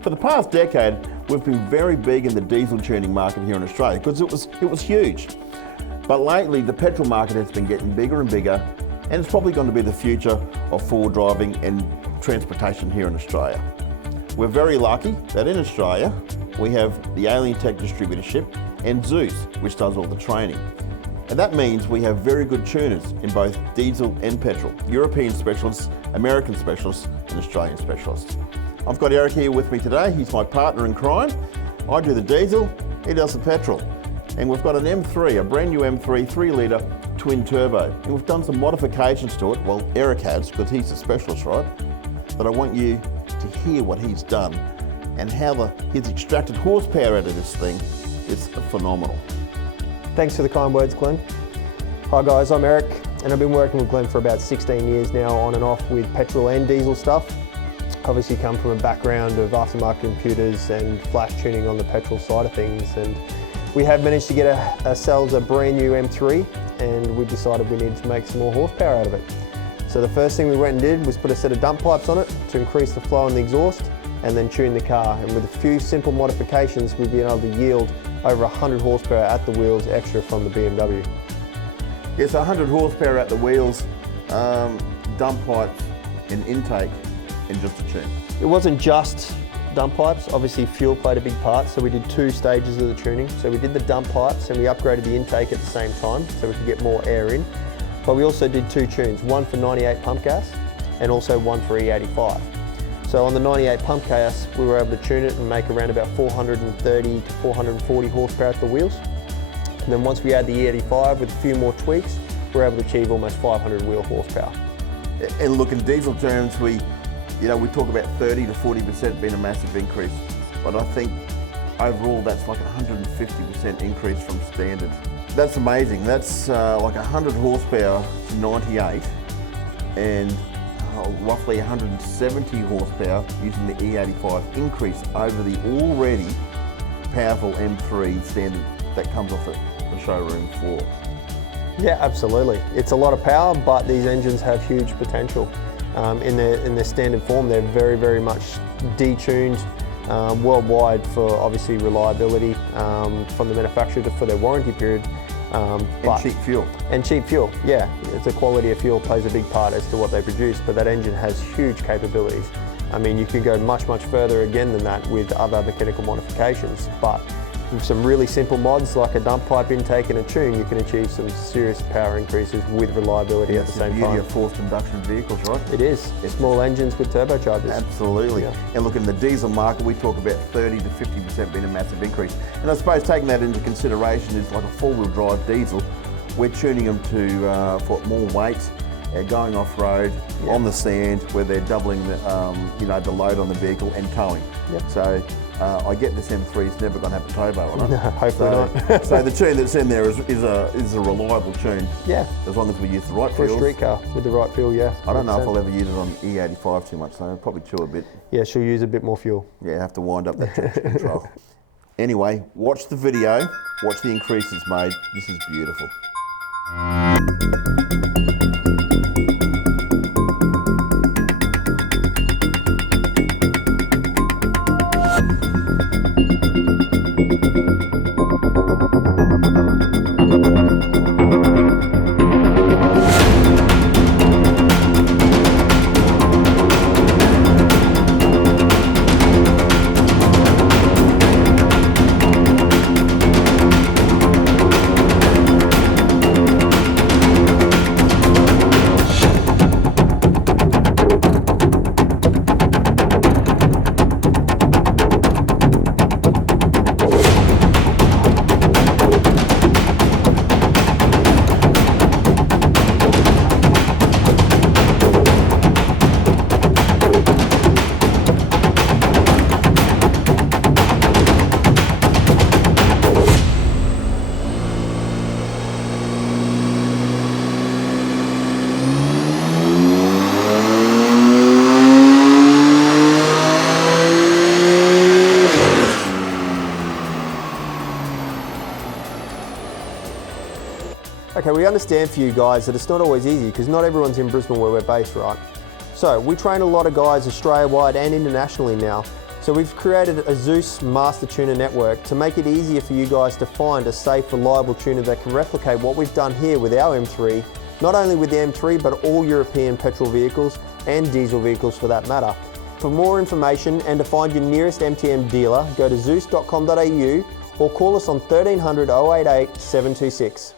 For the past decade, we've been very big in the diesel tuning market here in Australia because it was huge. But lately, the petrol market has been getting bigger and bigger, and it's probably going to be the future of forward driving and transportation here in Australia. We're very lucky that in Australia, we have the Alien Tech distributorship and Zuce, which does all the training. And that means we have very good tuners in both diesel and petrol, European specialists, American specialists, and Australian specialists. I've got Eric here with me today. He's my partner in crime. I do the diesel, he does the petrol. And we've got an M3, a brand new M3 3-litre twin turbo. And we've done some modifications to it. Well, Eric has, because he's a specialist, right? But I want you to hear what he's done and how his extracted horsepower out of this thing is phenomenal. Thanks for the kind words, Glenn. Hi guys, I'm Eric, and I've been working with Glenn for about 16 years now, on and off with petrol and diesel stuff. Obviously come from a background of aftermarket computers and flash tuning on the petrol side of things, and we have managed to get ourselves a brand new M3, and we decided we needed to make some more horsepower out of it. So the first thing we went and did was put a set of dump pipes on it to increase the flow in the exhaust, and then tune the car. And with a few simple modifications, we've been able to yield over 100 horsepower at the wheels extra from the BMW. Yes, 100 horsepower at the wheels, dump pipes and intake, and just a tune. It wasn't just dump pipes, obviously fuel played a big part, so we did 2 stages of the tuning. So we did the dump pipes and we upgraded the intake at the same time so we could get more air in. But we also did 2 tunes, one for 98 pump gas and also one for E85. So on the 98 pump gas, we were able to tune it and make around about 430 to 440 horsepower at the wheels. And then once we add the E85 with a few more tweaks, we're able to achieve almost 500 wheel horsepower. And look, in diesel terms, we talk about 30 to 40% being a massive increase, but I think overall that's like 150% increase from standard. That's amazing. That's like 100 horsepower to 98 and roughly 170 horsepower using the E85 increase over the already powerful M3 standard that comes off the showroom floor. Yeah, absolutely. It's a lot of power, but these engines have huge potential. In their standard form, they're very, very much detuned worldwide for obviously reliability from the manufacturer for their warranty period. And cheap fuel. And cheap fuel, yeah. It's the quality of fuel plays a big part as to what they produce, but that engine has huge capabilities. I mean, you can go much, much further again than that with other mechanical modifications, but with some really simple mods like a dump pipe intake and a tune, you can achieve some serious power increases with reliability at the same time. That's the beauty of forced induction vehicles, right? It is. Small engines with turbochargers. Absolutely. Yeah. And look, in the diesel market, we talk about 30 to 50% being a massive increase. And I suppose taking that into consideration is like a 4-wheel drive diesel. We're tuning them to for more weight, going off-road, on the sand, where they're doubling the, the load on the vehicle and towing. Yep. So I get this M3 is never going to have a turbo on it. No, hopefully not. So the tune that's in there is a reliable tune. Yeah. As long as we use the right for fuels. a street car with the right fuel, yeah. I don't know if I'll ever use it on E85 too much, so I'll probably chew a bit. Yeah, she'll use a bit more fuel. Yeah, have to wind up that traction control. Anyway, watch the video, watch the increases made. This is beautiful. Okay, we understand for you guys that it's not always easy because not everyone's in Brisbane where we're based, right? So we train a lot of guys Australia-wide and internationally now So we've created a Zuce master tuner network to make it easier for you guys to find a safe, reliable tuner that can replicate what we've done here with our M3, not only with the M3 but all European petrol vehicles and diesel vehicles for that matter. For more information and to find your nearest MTM dealer, go to zuce.com.au or call us on 1300 088 726.